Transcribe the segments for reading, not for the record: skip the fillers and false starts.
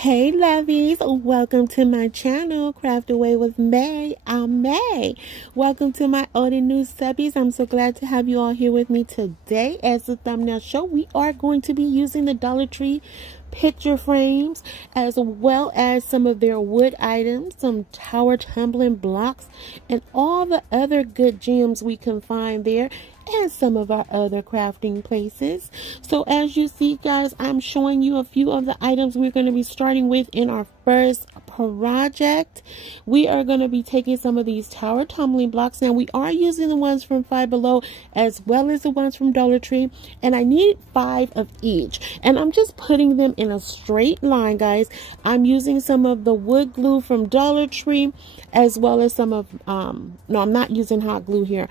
Hey lovies, welcome to my channel, Craft Away with May. I'm May. Welcome to my old and new subbies. I'm so glad to have you all here with me today. As the thumbnail show, we are going to be using the Dollar Tree picture frames as well as some of their wood items, some tower tumbling blocks, and all the other good gems we can find there, and some of our other crafting places. So as you see, guys, I'm showing you a few of the items we're going to be starting with in our first project. We are going to be taking some of these tower tumbling blocks. Now we are using the ones from Five Below as well as the ones from Dollar Tree, and I need 5 of each, and I'm just putting them in a straight line, guys. I'm using some of the wood glue from Dollar Tree as well as some of no, I'm not using hot glue here.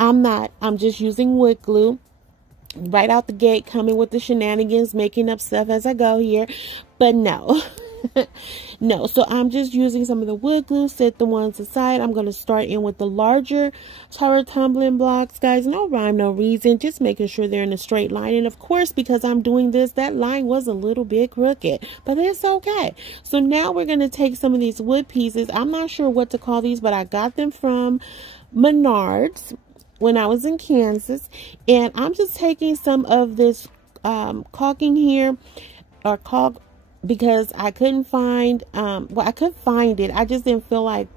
I'm just using wood glue right out the gate, coming with the shenanigans, making up stuff as I go here. But no, no. So I'm just using some of the wood glue, set the ones aside. I'm going to start in with the larger tower tumbling blocks, guys. No rhyme, no reason, just making sure they're in a straight line. And of course, because I'm doing this, that line was a little bit crooked, but it's okay. So now we're going to take some of these wood pieces. I'm not sure what to call these, but I got them from Menards when I was in Kansas, and I'm just taking some of this caulking here, or caulk, because I couldn't find well, I could find it, I just didn't feel like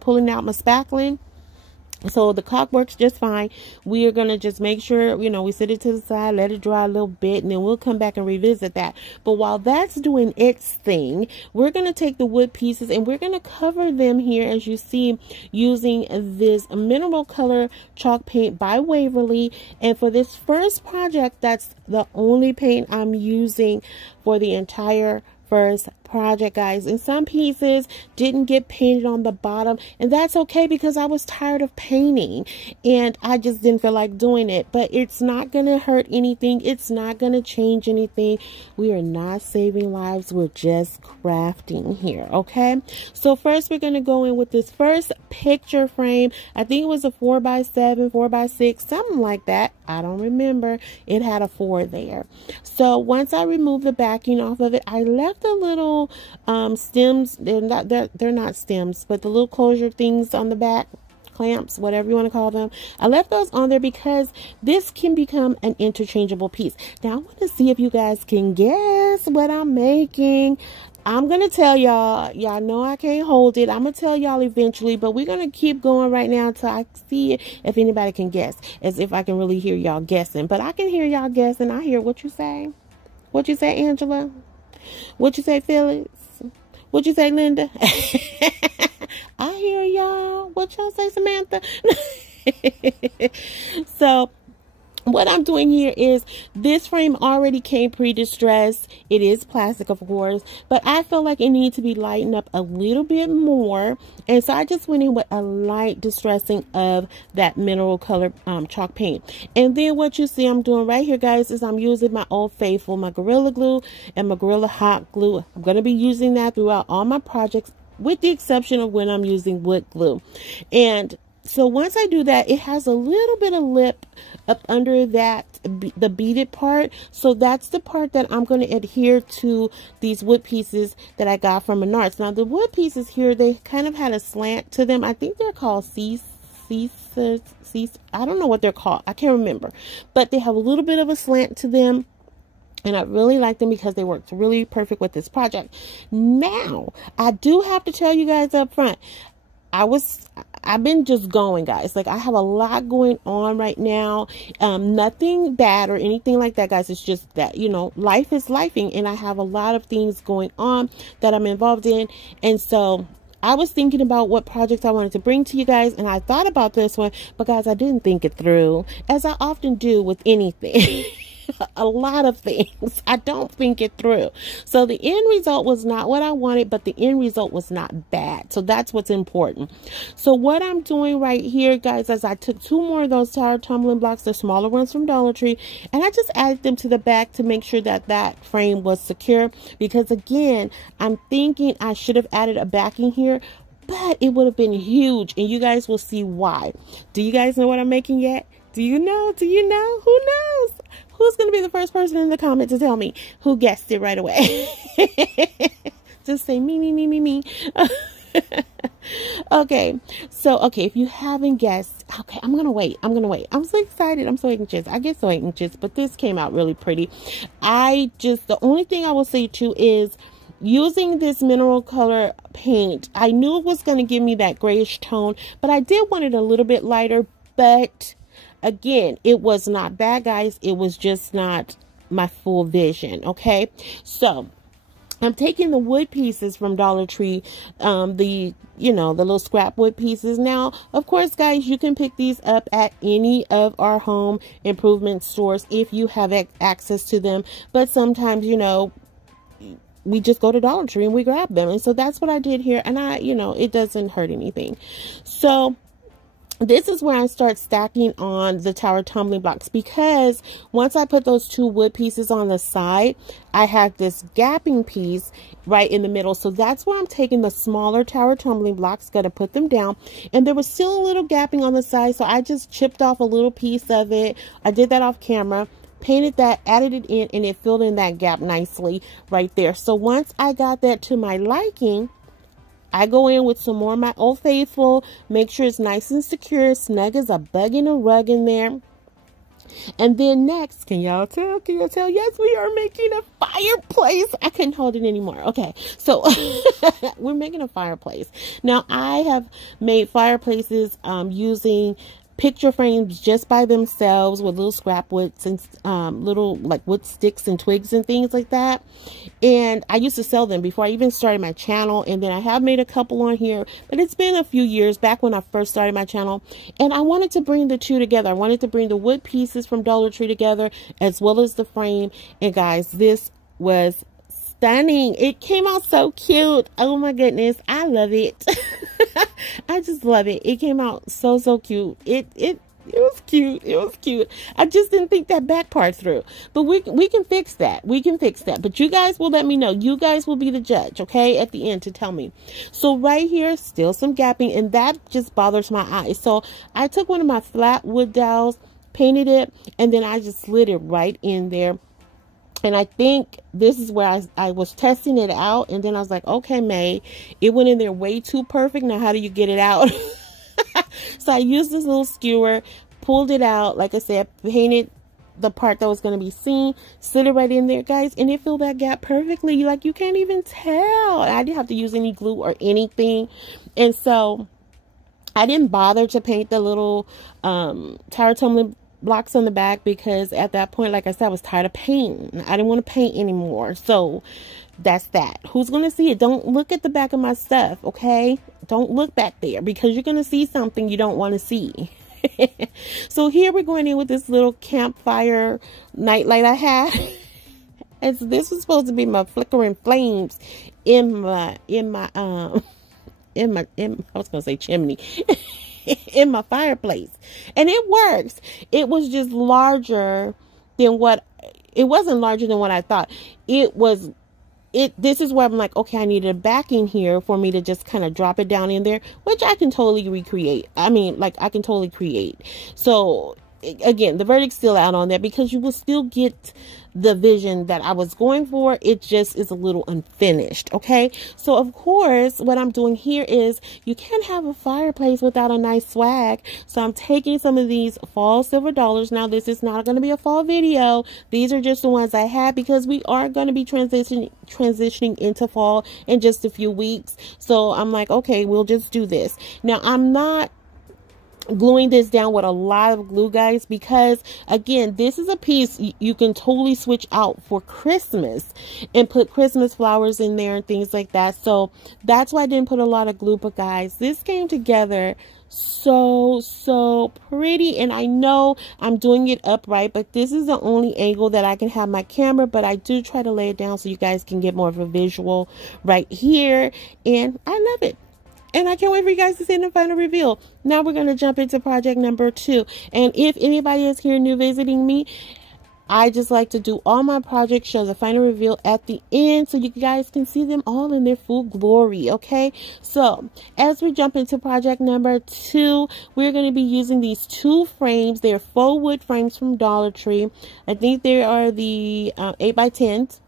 pulling out my spackling. So the caulk works just fine. We are going to just make sure, you know, we set it to the side, let it dry a little bit, and then we'll come back and revisit that. But while that's doing its thing, we're going to take the wood pieces and we're going to cover them here, as you see, using this mineral color chalk paint by Waverly. And for this first project, that's the only paint I'm using for the entire first project, guys. And some pieces didn't get painted on the bottom, and that's okay, because I was tired of painting and I just didn't feel like doing it. But it's not gonna hurt anything, it's not gonna change anything. We are not saving lives, we're just crafting here, okay? So first we're gonna go in with this first picture frame. I think it was a 4x7, 4x6, something like that. I don't remember. It had a 4 there. So once I removed the backing off of it, I left a little stems. They're not stems, but the little closure things on the back, clamps, whatever you want to call them. I left those on there because this can become an interchangeable piece. Now I want to see if you guys can guess what I'm making. I'm going to tell y'all. Y'all know I can't hold it. I'm going to tell y'all eventually, but we're going to keep going right now until I see if anybody can guess, as if I can really hear y'all guessing. But I can hear y'all guessing. I hear what you say. What you say, Angela? What you say, Phyllis? What you say, Linda? I hear y'all. What y'all say, Samantha? So what I'm doing here is, this frame already came pre-distressed. It is plastic, of course, but I feel like it needs to be lightened up a little bit more. And so I just went in with a light distressing of that mineral color chalk paint. And then what you see I'm doing right here, guys, is I'm using my Old Faithful, my Gorilla Glue and my Gorilla Hot Glue. I'm going to be using that throughout all my projects, with the exception of when I'm using wood glue. And so once I do that, it has a little bit of lip up under that, the beaded part. So that's the part that I'm going to adhere to these wood pieces that I got from Menards. Now the wood pieces here, they kind of had a slant to them. I think they're called I don't know what they're called. I can't remember. But they have a little bit of a slant to them. And I really like them because they worked really perfect with this project. Now, I do have to tell you guys up front, I've been just going, guys. Like, I have a lot going on right now. Nothing bad or anything like that, guys. It's just that, you know, life is lifing, and I have a lot of things going on that I'm involved in. And so I was thinking about what projects I wanted to bring to you guys, and I thought about this one, but guys, I didn't think it through, as I often do with anything. A lot of things, I don't think it through. So the end result was not what I wanted, but the end result was not bad. So that's what's important. So what I'm doing right here, guys, is I took 2 more of those tower tumbling blocks, the smaller ones from Dollar Tree, and I just added them to the back to make sure that that frame was secure. Because again, I'm thinking I should have added a backing here, but it would have been huge, and you guys will see why. Do you guys know what I'm making yet? Do you know? Do you know? Who knows? Who's going to be the first person in the comment to tell me who guessed it right away? say me. Okay, so if you haven't guessed, okay, I'm gonna wait. I'm so excited. I'm so anxious. I get so anxious, but this came out really pretty. The only thing I will say too is using this mineral color paint, I knew it was going to give me that grayish tone, but I did want it a little bit lighter. But again, it was not bad, guys. It was just not my full vision. Okay, so I'm taking the wood pieces from Dollar Tree, the little scrap wood pieces. Now, of course, guys, you can pick these up at any of our home improvement stores if you have access to them. But sometimes, we just go to Dollar Tree and we grab them. And so that's what I did here. And it doesn't hurt anything. So this is where I start stacking on the tower tumbling blocks, because once I put those two wood pieces on the side, I have this gapping piece right in the middle. So that's where I'm taking the smaller tower tumbling blocks, going to put them down. And there was still a little gapping on the side, so I just chipped off a little piece of it. I did that off camera, painted that, added it in, and it filled in that gap nicely right there. So once I got that to my liking, I go in with some more of my Old Faithful, make sure it's nice and secure, snug as a bug in a rug in there. And then next, can y'all tell? Yes, we are making a fireplace. I couldn't hold it anymore. Okay, so we're making a fireplace. Now, I have made fireplaces using picture frames just by themselves with little scrap woods and little like wood sticks and twigs and things like that. And I used to sell them before I even started my channel. And then I have made a couple on here, but it's been a few years back when I first started my channel. And I wanted to bring the two together. I wanted to bring the wood pieces from Dollar Tree together as well as the frame. And guys, this was stunning. It came out so cute. Oh my goodness, I love it. I just love it. It came out so cute. It was cute. It was cute. I just didn't think that back part through. But we can fix that. We can fix that. But you guys will let me know. You guys will be the judge, okay, at the end to tell me. So right here, still some gapping, and that just bothers my eyes. So I took one of my flat wood dowels, painted it, and then I just slid it right in there. And I think this is where I was testing it out. And then I was like, okay, May, it went in there way too perfect. Now, how do you get it out? So I used this little skewer, pulled it out. Like I said, painted the part that was going to be seen, slid it right in there, guys. And it filled that gap perfectly. Like, you can't even tell. I didn't have to use any glue or anything. And so I didn't bother to paint the little tower tumbling blocks on the back, because at that point, like I said, I was tired of painting. I didn't want to paint anymore. So that's that. Who's going to see it? Don't look at the back of my stuff, okay? Don't look back there, because you're going to see something you don't want to see. So here we're going in with this little campfire nightlight I had. And so this was supposed to be my flickering flames in my I was going to say chimney. In my fireplace, and it works. It was just larger than what it wasn't larger than what I thought it was. This is where I'm like, okay, I needed a backing here for me to just kind of drop it down in there, which I can totally recreate. I mean, like, I can totally create. So again, the verdict's still out on that, because you will still get the vision that I was going for. It just is a little unfinished. Okay, so of course what I'm doing here is, you can't have a fireplace without a nice swag. So I'm taking some of these fall silver dollars. Now, this is not going to be a fall video. These are just the ones I had, because we are going to be transitioning into fall in just a few weeks. So I'm like, okay, we'll just do this. Now, I'm not gluing this down with a lot of glue, guys, because again, this is a piece you can totally switch out for Christmas and put Christmas flowers in there and things like that. So that's why I didn't put a lot of glue. But guys, this came together so pretty. And I know I'm doing it upright, but this is the only angle that I can have my camera. But I do try to lay it down so you guys can get more of a visual right here, and I love it. And I can't wait for you guys to see the final reveal. Now we're going to jump into project number 2. And if anybody is here new visiting me, I just like to do all my projects, show the final reveal at the end, so you guys can see them all in their full glory, okay? So as we jump into project number 2, we're going to be using these 2 frames. They're faux wood frames from Dollar Tree. I think they are the 8x10s.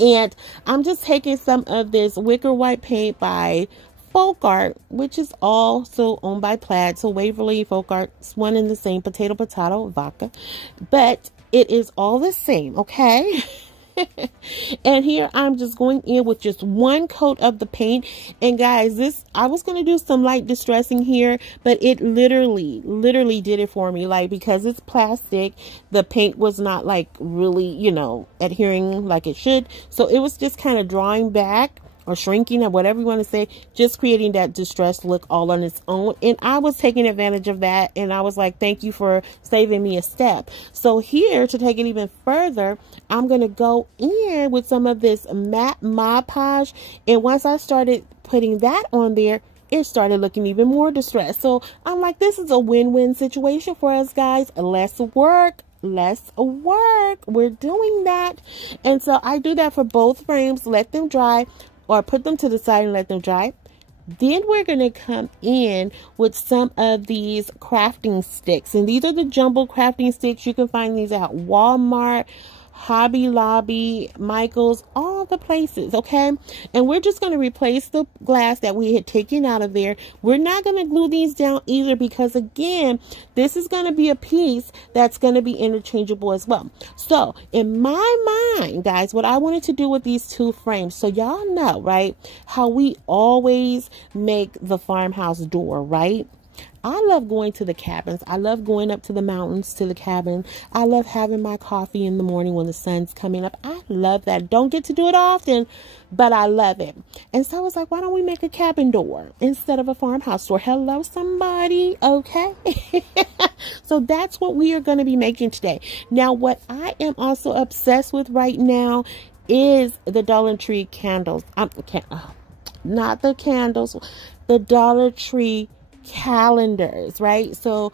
And I'm just taking some of this wicker white paint by Folk Art, which is also owned by Plaid. So Waverly, Folk Art, it's one and the same, potato, vodka. But it is all the same, okay? And here I'm just going in with just one coat of the paint. And guys, I was going to do some light distressing here, but it literally did it for me. Like, because it's plastic, the paint was not like really, you know, adhering like it should. So it was just kind of drawing back or shrinking or whatever you want to say, just creating that distressed look all on its own. And I was taking advantage of that, and I was like, thank you for saving me a step. So here, to take it even further, I'm going to go in with some of this matte Mod Podge, and once I started putting that on there, it started looking even more distressed. So I'm like, this is a win-win situation for us, guys. Less work. We're doing that. And so I do that for both frames, let them dry, or put them to the side and let them dry. Then we're going to come in with some of these crafting sticks. And these are the jumbo crafting sticks. You can find these at Walmart, Hobby Lobby, Michael's, all the places, okay? And we're just going to replace the glass that we had taken out of there. We're not going to glue these down either, because again, this is going to be a piece that's going to be interchangeable as well. So in my mind, guys, what I wanted to do with these two frames, so y'all know, right, how we always make the farmhouse door, right? I love going to the cabins. I love going up to the mountains to the cabin. I love having my coffee in the morning when the sun's coming up. I love that. Don't get to do it often, but I love it. And so I was like, why don't we make a cabin door instead of a farmhouse door? Hello, somebody. Okay. So that's what we are going to be making today. Now, what I am also obsessed with right now is the Dollar Tree candles. Not the candles, the Dollar Tree calendars, right? So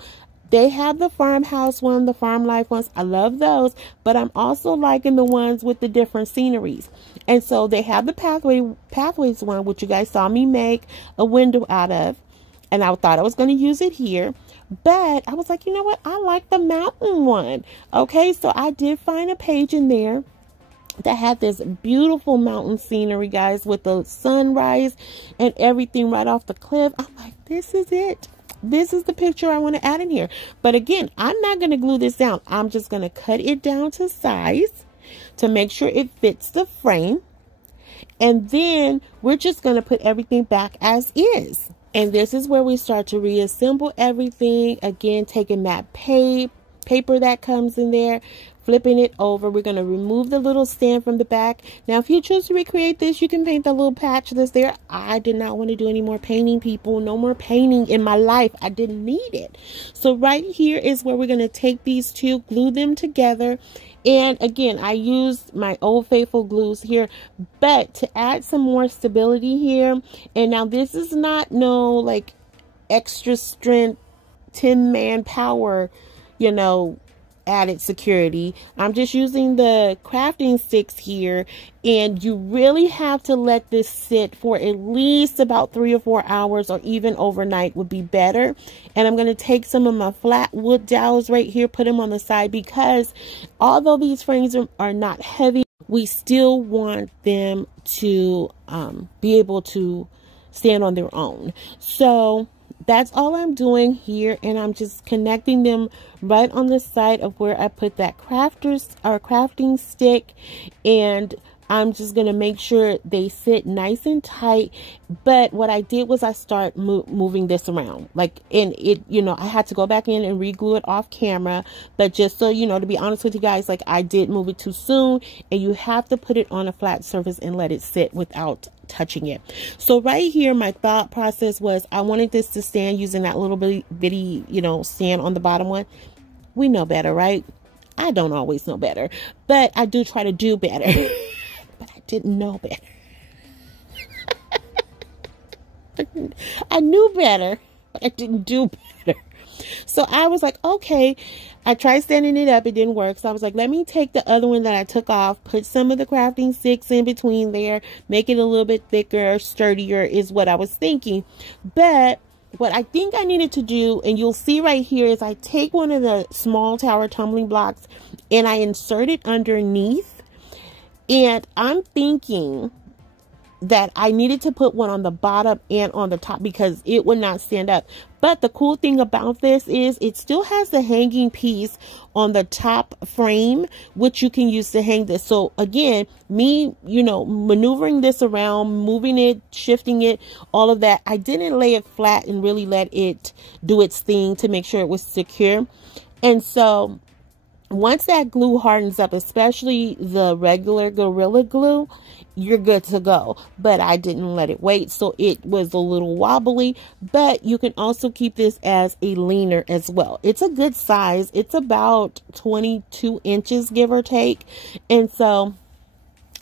they have the farmhouse one, the farm life ones. I love those, but I'm also liking the ones with the different sceneries. And so they have the pathways one, which you guys saw me make a window out of, and I thought I was going to use it here, but I was like, you know what, I like the mountain one. Okay, so I did find a page in there that had this beautiful mountain scenery, guys, with the sunrise and everything right off the cliff. I'm like, this is it. This is the picture I want to add in here. But again, I'm not going to glue this down. I'm just going to cut it down to size to make sure it fits the frame. And then we're just going to put everything back as is. And this is where we start to reassemble everything. Again, taking that paper that comes in there, flipping it over. We're going to remove the little stand from the back. Now, if you choose to recreate this, you can paint the little patch that's there. I did not want to do any more painting, people. No more painting in my life. I didn't need it. So right here is where we're going to take these two, glue them together. And again, I used my Old Faithful glues here, but to add some more stability here. And now this is not no like extra strength Tin Man power, you know, added security. I'm just using the crafting sticks here, and you really have to let this sit for at least about 3 or 4 hours, or even overnight would be better. And I'm going to take some of my flat wood dowels right here, put them on the side, because although these frames are not heavy, we still want them to be able to stand on their own. So that's all I'm doing here, and I'm just connecting them right on the side of where I put that crafting stick, and I'm just going to make sure they sit nice and tight. But what I did was I start moving this around, like, and it, you know, I had to go back in and re-glue it off camera. But just so you know, to be honest with you guys, like, I did move it too soon, and you have to put it on a flat surface and let it sit without touching it. So right here, my thought process was I wanted this to stand using that little bitty, you know, stand on the bottom one. We know better, right? I don't always know better, but I do try to do better. But I didn't know better. I knew better, but I didn't do better. So I was like, okay, I tried standing it up. It didn't work. So I was like, let me take the other one that I took off, put some of the crafting sticks in between there, make it a little bit thicker, sturdier is what I was thinking. But what I think I needed to do, and you'll see right here, is I take one of the small tower tumbling blocks and I insert it underneath. And I'm thinking that I needed to put one on the bottom and on the top because it would not stand up. But the cool thing about this is it still has the hanging piece on the top frame, which you can use to hang this. So again, me, maneuvering this around, moving it, shifting it, all of that, I didn't lay it flat and really let it do its thing to make sure it was secure. And so once that glue hardens up, especially the regular Gorilla Glue, you're good to go. But I didn't let it wait, so it was a little wobbly. But you can also keep this as a leaner as well. It's a good size. It's about 22 inches, give or take. And so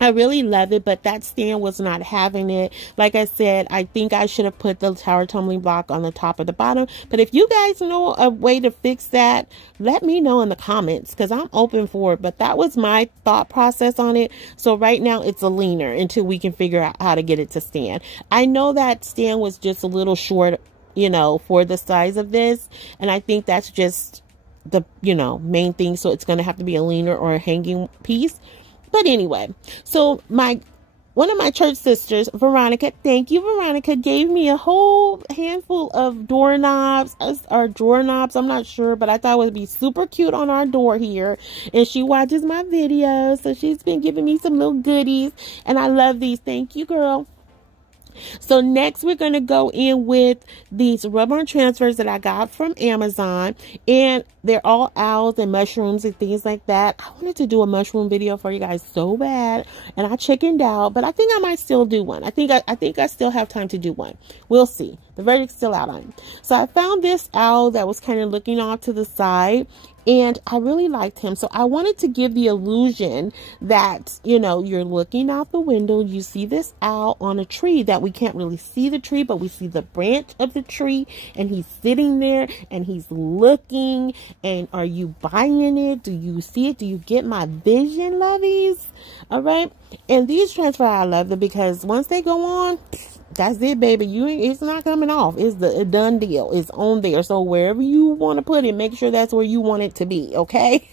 I really love it, but that stand was not having it. Like I said, I think I should have put the tower tumbling block on the top or the bottom. But if you guys know a way to fix that, let me know in the comments, because I'm open for it. But that was my thought process on it. So right now it's a leaner until we can figure out how to get it to stand. I know that stand was just a little short, for the size of this. And I think that's just the, main thing. So it's going to have to be a leaner or a hanging piece. But anyway, so one of my church sisters, Veronica, thank you, Veronica, gave me a whole handful of doorknobs or drawer knobs. I'm not sure, but I thought it would be super cute on our door here. And she watches my videos, so she's been giving me some little goodies. And I love these. Thank you, girl. So next we're going to go in with these rub-on transfers that I got from Amazon, and they're all owls and mushrooms and things like that. I wanted to do a mushroom video for you guys so bad, and I chickened out, but I think I might still do one. I think I still have time to do one. We'll see. The verdict's still out on it. So I found this owl that was kind of looking off to the side, and I really liked him. So I wanted to give the illusion that, you're looking out the window, you see this owl on a tree that we can't really see the tree, but we see the branch of the tree, and he's sitting there and he's looking. And are you buying it? Do you see it? Do you get my vision, lovies? All right. And these transfer, I love them because once they go on, that's it, baby. It's not coming off. It's a done deal. It's on there. So wherever you want to put it, make sure that's where you want it to be. Okay.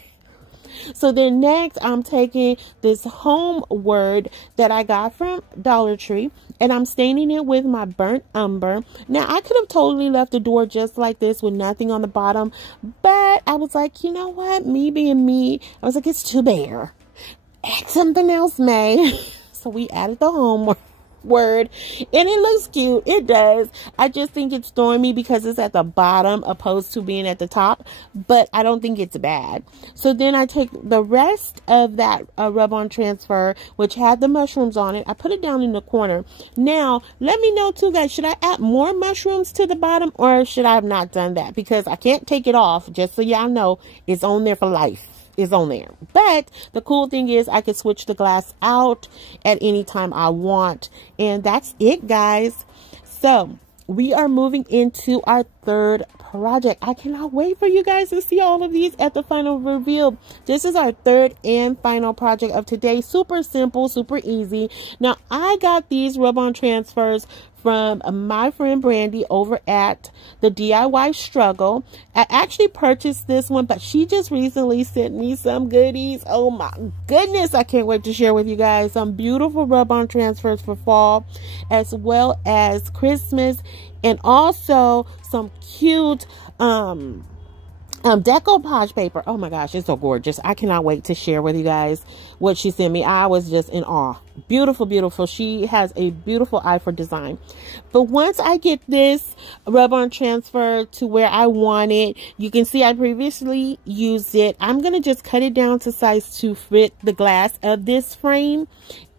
So then next, I'm taking this home word that I got from Dollar Tree, and I'm staining it with my burnt umber. Now, I could have totally left the door just like this with nothing on the bottom, but I was like, you know what? Me being me, I was like, it's too bare. Add something else, May. So we added the home word, and it looks cute. It does. I just think it's throwing me because it's at the bottom opposed to being at the top, but I don't think it's bad. So then I take the rest of that rub-on transfer, which had the mushrooms on it. I put it down in the corner. Now let me know too, guys, should I add more mushrooms to the bottom, or should I have not done that? Because I can't take it off. Just so y'all know, it's on there for life. Is on there. But the cool thing is I could switch the glass out at any time I want. And that's it, guys. So we are moving into our third project. I cannot wait for you guys to see all of these at the final reveal. This is our third and final project of today. Super simple, super easy. Now I got these rub-on transfers from my friend Brandy over at the DIY Struggle. I actually purchased this one, but she just recently sent me some goodies. Oh my goodness, I can't wait to share with you guys some beautiful rub-on transfers for fall, as well as Christmas, and also some cute decoupage paper. Oh my gosh, it's so gorgeous. I cannot wait to share with you guys what she sent me. I was just in awe. Beautiful, beautiful. She has a beautiful eye for design. But once I get this rub-on transfer to where I want it, you can see I previously used it. I'm going to just cut it down to size to fit the glass of this frame.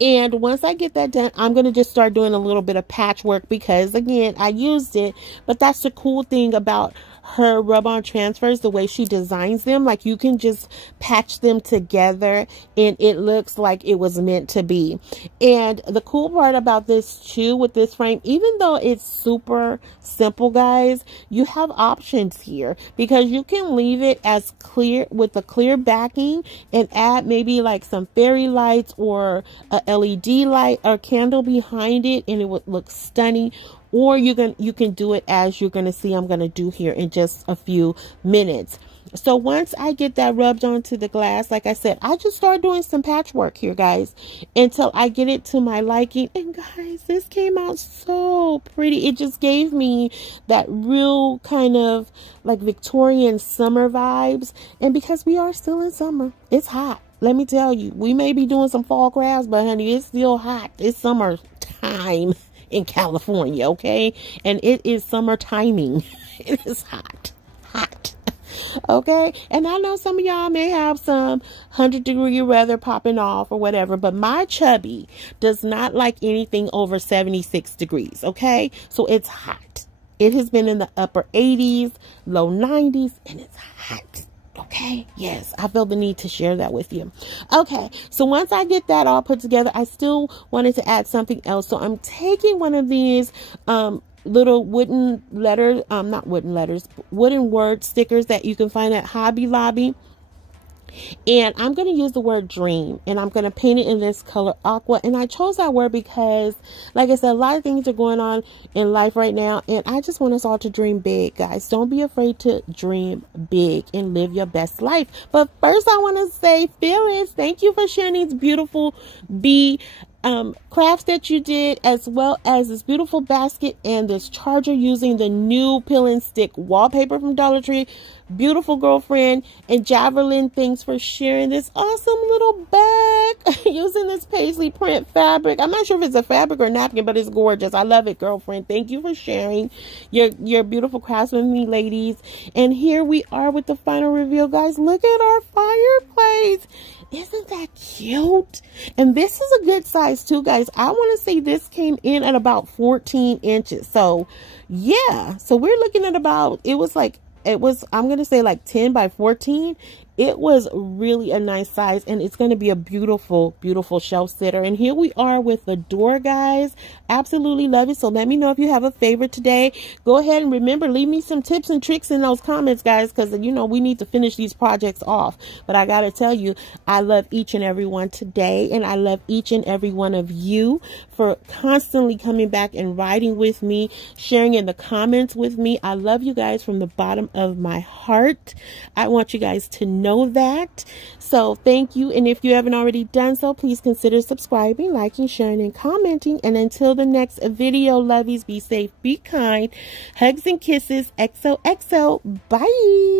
And once I get that done, I'm going to just start doing a little bit of patchwork because, again, I used it. But that's the cool thing about her rub-on transfers, the way she designs them. Like, you can just patch them together and it looks like it was meant to be. And the cool part about this too, with this frame, even though it's super simple, guys, you have options here because you can leave it as clear with a clear backing and add maybe like some fairy lights or a LED light or candle behind it, and it would look stunning. Or you can do it as you're going to see I'm going to do here in just a few minutes. So once I get that rubbed onto the glass, like I said, I just start doing some patchwork here, guys, until I get it to my liking. And guys, this came out so pretty. It just gave me that real kind of like Victorian summer vibes. And because we are still in summer, it's hot. Let me tell you, we may be doing some fall crafts, but honey, it's still hot. It's summer time in California, okay? And it is summer timing. It is hot. Okay, and I know some of y'all may have some 100-degree weather popping off or whatever, but my chubby does not like anything over 76 degrees. Okay, so it's hot. It has been in the upper 80s, low 90s, and it's hot. Okay, yes, I felt the need to share that with you. Okay, so once I get that all put together, I still wanted to add something else. So I'm taking one of these little wooden letters, not wooden letters, wooden word stickers that you can find at Hobby Lobby. And I'm going to use the word dream, and I'm going to paint it in this color aqua. And I chose that word because, like I said, a lot of things are going on in life right now, and I just want us all to dream big, guys. Don't be afraid to dream big and live your best life. But first, I want to say, Phyllis, thank you for sharing these beautiful crafts that you did, as well as this beautiful basket and this charger using the new peel and stick wallpaper from Dollar Tree. Beautiful girlfriend. And Javelin, thanks for sharing this awesome little bag using this paisley print fabric. I'm not sure if it's a fabric or napkin, but it's gorgeous. I love it, girlfriend. Thank you for sharing your beautiful crafts with me, ladies. And here we are with the final reveal, guys. Look at our fireplace. Isn't that cute? And this is a good size too, guys. I want to say this came in at about 14 inches. So yeah, so we're looking at about, I'm going to say like 10 by 14. It was really a nice size, and it's going to be a beautiful, beautiful shelf sitter. And here we are with the door, guys. Absolutely love it. So let me know if you have a favorite today. Go ahead and remember, leave me some tips and tricks in those comments, guys, because, you know, we need to finish these projects off. But I got to tell you, I love each and every one today, and I love each and every one of you for constantly coming back and writing with me, sharing in the comments with me. I love you guys from the bottom of my heart. I want you guys to know that. So thank you. And if you haven't already done so, please consider subscribing, liking, sharing, and commenting. And until the next video, lovies, be safe, be kind. Hugs and kisses. XOXO. Bye.